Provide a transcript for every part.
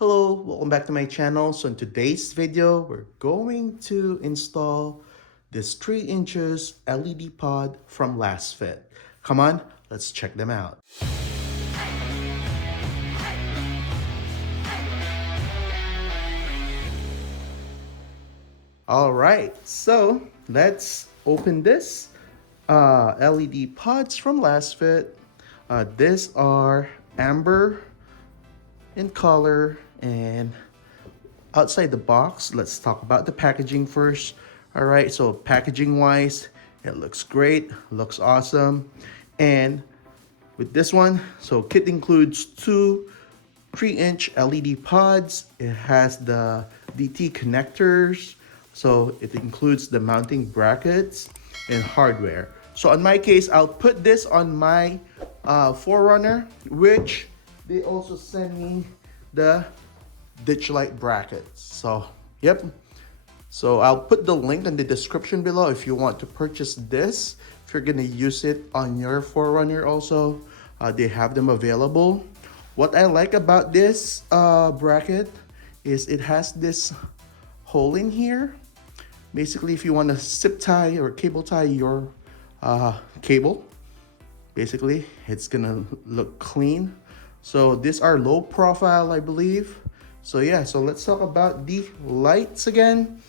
Hello, welcome back to my channel. So in today's video, we're going to install this 3 inches LED pod from Lastfit. Come on, let's check them out. All right, so let's open this LED pods from Lastfit. These are amber in color, and outside the box, let's talk about the packaging first. All right, so packaging wise, it looks great, looks awesome. And with this one, so kit includes two 3-inch LED pods. It has the DT connectors, so it includes the mounting brackets and hardware. So in my case, I'll put this on my 4Runner, which they also send me the ditch light brackets. So yep, so I'll put the link in the description below if you want to purchase this. If you're gonna use it on your 4Runner also, they have them available. What I like about this bracket is it has this hole in here. Basically, if you want to zip tie or cable tie your cable, basically it's gonna look clean. So these are low profile, I believe. So yeah, so let's talk about the lights again.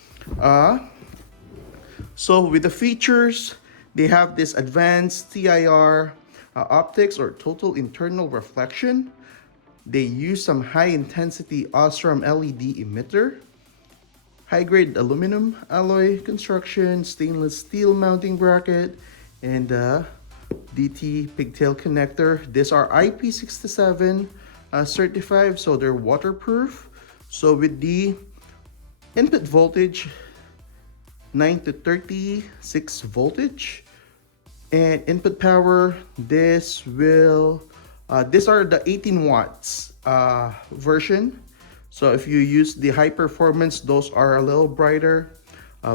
So with the features, they have this advanced TIR optics, or total internal reflection. They use some high intensity Osram LED emitter, high grade aluminum alloy construction, stainless steel mounting bracket, and DT pigtail connector. These are IP67 certified, so they're waterproof. So with the input voltage 9 to 36 voltage, and input power, this will these are the 18 watts version. So if you use the high performance, those are a little brighter,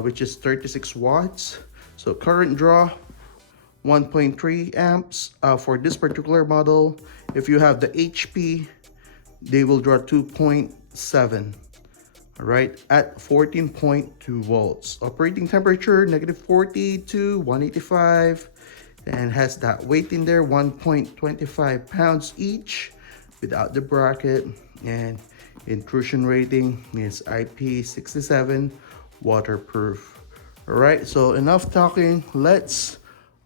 which is 36 watts. So current draw 1.3 amps for this particular model. If you have the HP, they will draw 2.7. All right, at 14.2 volts. Operating temperature -40 to 185, and has that weight in there, 1.25 pounds each without the bracket. And intrusion rating is IP67 waterproof. All right, so enough talking, let's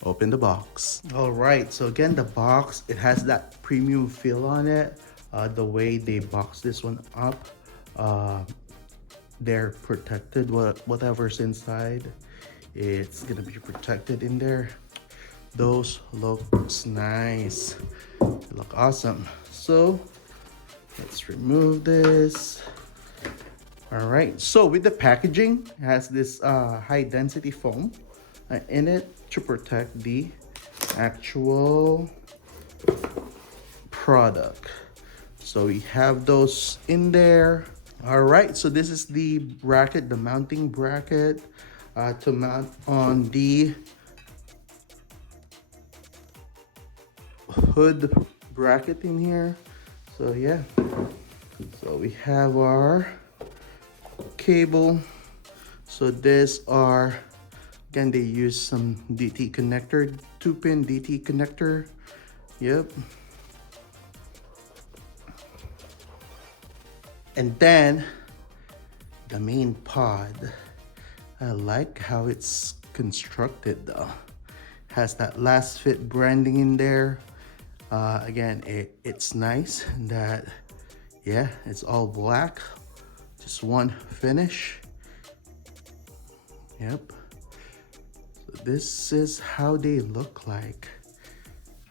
open the box. All right, so again, the box, it has that premium feel on it. The way they box this one up, they're protected. Whatever's inside, it's gonna be protected in there. Those looks nice, they look awesome. So let's remove this. All right, so with the packaging, it has this high density foam in it to protect the actual product. So we have those in there. All right, so this is the bracket, the mounting bracket to mount on the hood bracket in here. So yeah, so we have our cable. So these are, again, they use some DT connector, 2-pin DT connector. Yep. And then the main pod. I like how it's constructed though. Has that Lastfit branding in there. Again, it's nice that, yeah, it's all black, just one finish. Yep. So this is how they look like.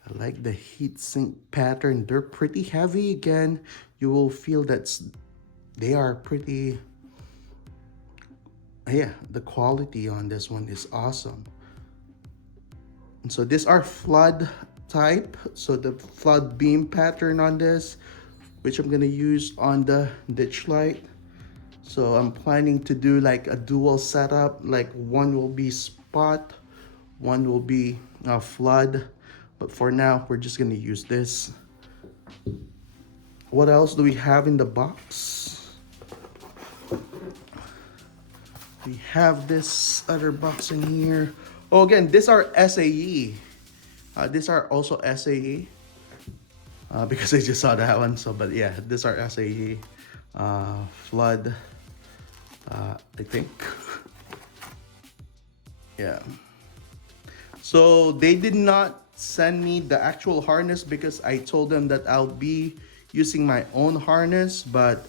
I like the heat sink pattern. They're pretty heavy. Again, you will feel that they are pretty, yeah, the quality on this one is awesome. And so these are flood type, so the flood beam pattern on this, which I'm gonna use on the ditch light. So I'm planning to do like a dual setup, like one will be spot, one will be flood, but for now we're just gonna use this. What else do we have in the box? We have this other box in here. Oh, again, these are SAE. These are also SAE. Because I just saw that one. So, but yeah, these are SAE. Flood. I think. Yeah. So they did not send me the actual harness because I told them that I'll be using my own harness. But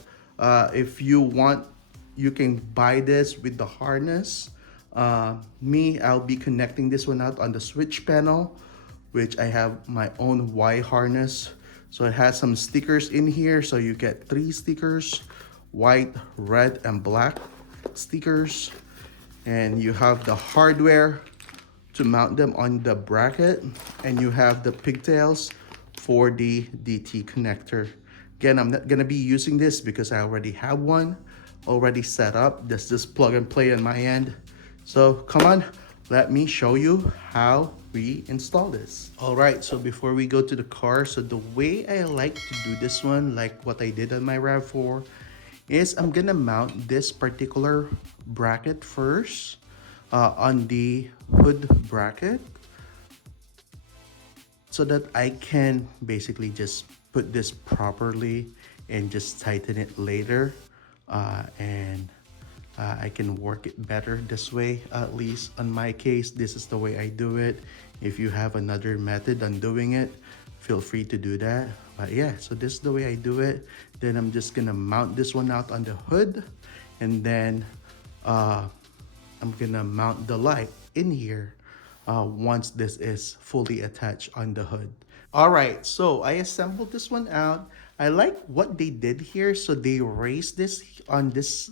if you want, you can buy this with the harness. I'll be connecting this one out on the switch panel, which I have my own Y harness. So it has some stickers in here. So you get 3 stickers, white, red, and black stickers. And you have the hardware to mount them on the bracket, and you have the pigtails for the DT connector. Again, I'm not gonna be using this because I already have one already set up. This just plug and play on my end. So come on, let me show you how we install this. All right, so before we go to the car, so the way I like to do this one, like what I did on my RAV4, is I'm gonna mount this particular bracket first on the hood bracket, so that I can basically just put this properly and just tighten it later, and I can work it better this way. At least on my case, this is the way I do it. If you have another method on doing it, feel free to do that. But yeah, so this is the way I do it. Then I'm just gonna mount this one out on the hood, and then I'm gonna mount the light in here once this is fully attached on the hood. All right, so I assembled this one out. I like what they did here. So they raised this on this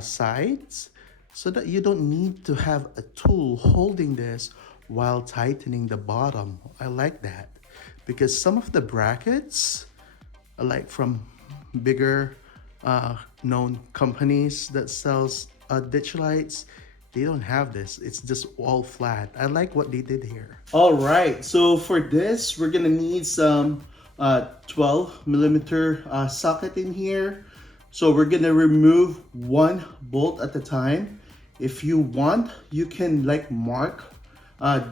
sides, so that you don't need to have a tool holding this while tightening the bottom. I like that because some of the brackets, like from bigger known companies that sells ditch lights, they don't have this. It's just all flat. I like what they did here. All right, so for this, we're gonna need some 12mm socket in here. So we're gonna remove 1 bolt at a time. If you want, you can like mark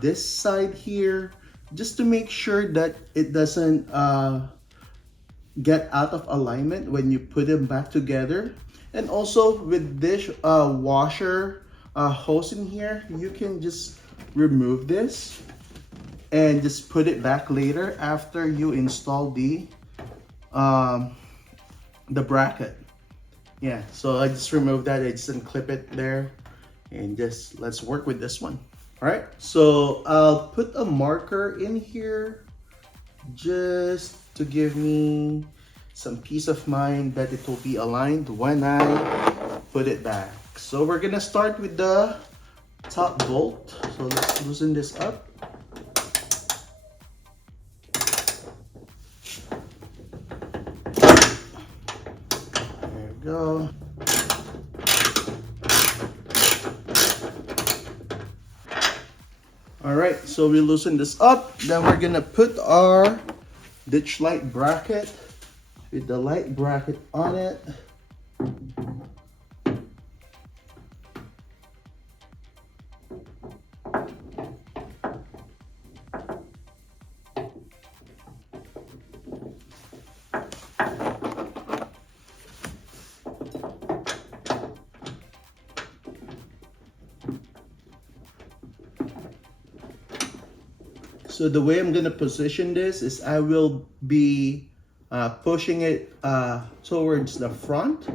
this side here just to make sure that it doesn't get out of alignment when you put them back together. And also with this washer hose in here, you can just remove this and just put it back later after you install the bracket. Yeah, so I just removed that. I just unclip it there, and just let's work with this one. All right, so I'll put a marker in here just to give me some peace of mind that it will be aligned when I put it back. So we're gonna start with the top bolt. So let's loosen this up. There we go. All right, so we loosen this up. Then we're gonna put our ditch light bracket with the light bracket on it. So the way I'm gonna position this is I will be pushing it towards the front.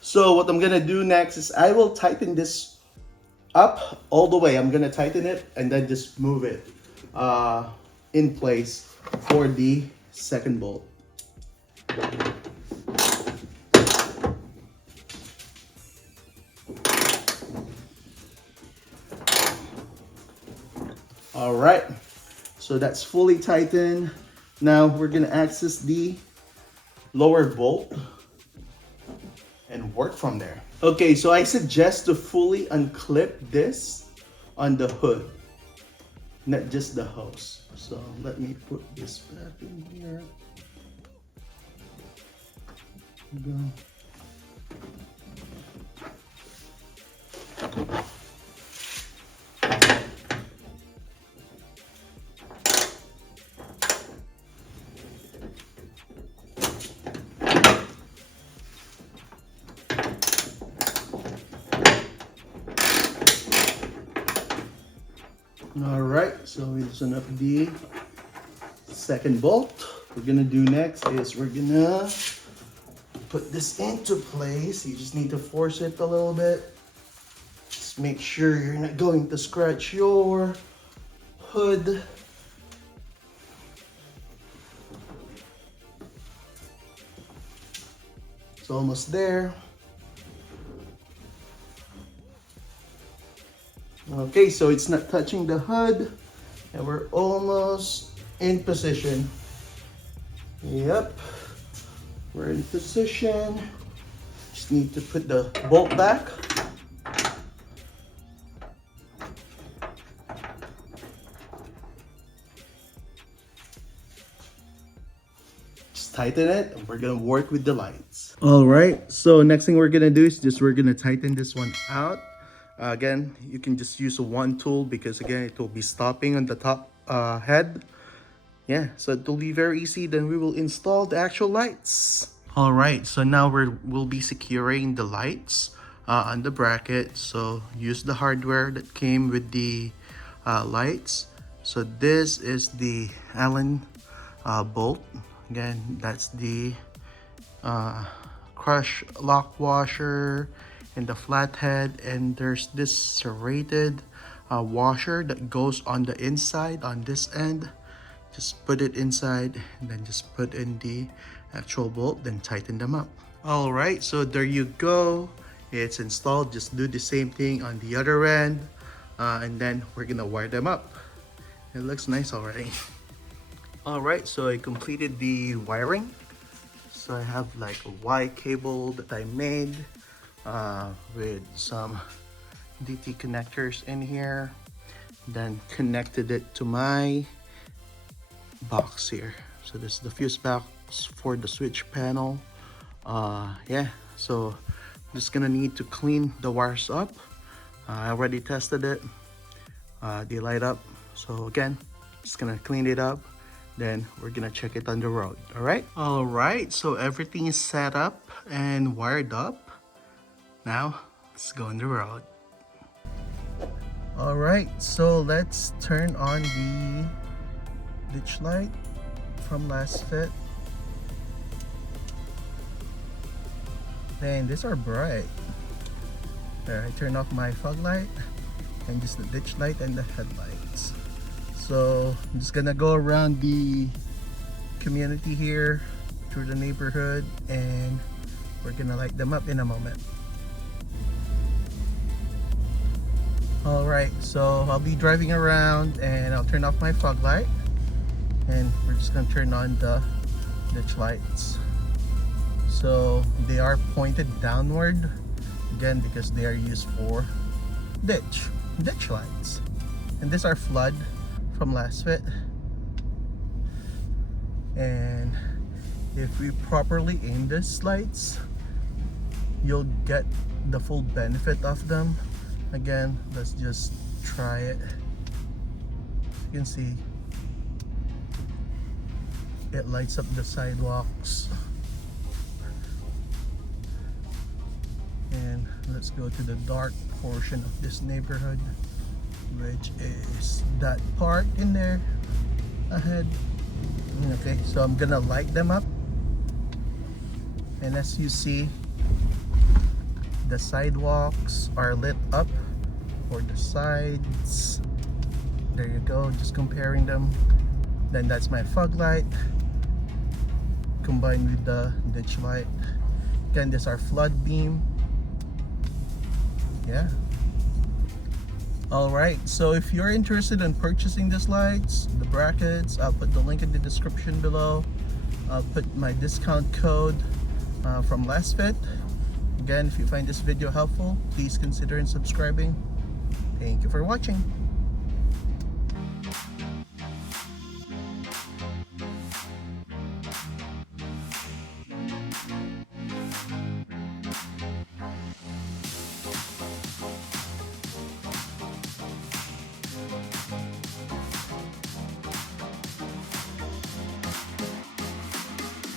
So what I'm gonna do next is I will tighten this up all the way. I'm gonna tighten it and then just move it in place for the second bolt. All right, so that's fully tightened. Now we're gonna access the lower bolt and work from there. Okay, so I suggest to fully unclip this on the hood, not just the hose. So let me put this back in here. Go. Alright, so we loosen up the second bolt. What we're gonna do next is we're gonna put this into place. You just need to force it a little bit. Just make sure you're not going to scratch your hood. It's almost there. Okay, so it's not touching the hood, and we're almost in position. Yep, we're in position. Just need to put the bolt back. Just tighten it, and we're gonna work with the lights. All right, so next thing we're gonna do is we're gonna tighten this one out. Again, you can just use one tool because again, it will be stopping on the top head. Yeah, so it will be very easy. Then we will install the actual lights. All right, so now we'll be securing the lights on the bracket. So use the hardware that came with the lights. So this is the Allen bolt. Again, that's the crush lock washer and the flathead, and there's this serrated washer that goes on the inside on this end. Just put it inside and then just put in the actual bolt, then tighten them up. All right, so there you go. It's installed. Just do the same thing on the other end, and then we're gonna wire them up. It looks nice already. All right, so I completed the wiring. So I have like a Y cable that I made with some DT connectors in here, then connected it to my box here. So this is the fuse box for the switch panel. Yeah, so I'm just gonna need to clean the wires up. I already tested it. They light up. So again, just gonna clean it up, then we're gonna check it on the road. All right, so everything is set up and wired up. Now let's go on the road. All right, so let's turn on the ditch light from Lastfit. And these are bright. There, I turn off my fog light and just the ditch light and the headlights. So I'm just gonna go around the community here through the neighborhood, and we're gonna light them up in a moment. All right, so I'll be driving around and I'll turn off my fog light, and we're just gonna turn on the ditch lights. So they are pointed downward, again because they are used for ditch lights. And these are flood from Lastfit. And if we properly aim these lights, you'll get the full benefit of them. Again, let's just try it. You can see it lights up the sidewalks. And let's go to the dark portion of this neighborhood, which is that part in there ahead. Okay, so I'm gonna light them up, and as you see, the sidewalks are lit up for the sides. There you go, just comparing them. Then that's my fog light combined with the ditch light. Again, this is our flood beam. Yeah. All right, so if you're interested in purchasing these lights, the brackets, I'll put the link in the description below. I'll put my discount code from Lastfit. Again, if you find this video helpful, please consider subscribing. Thank you for watching.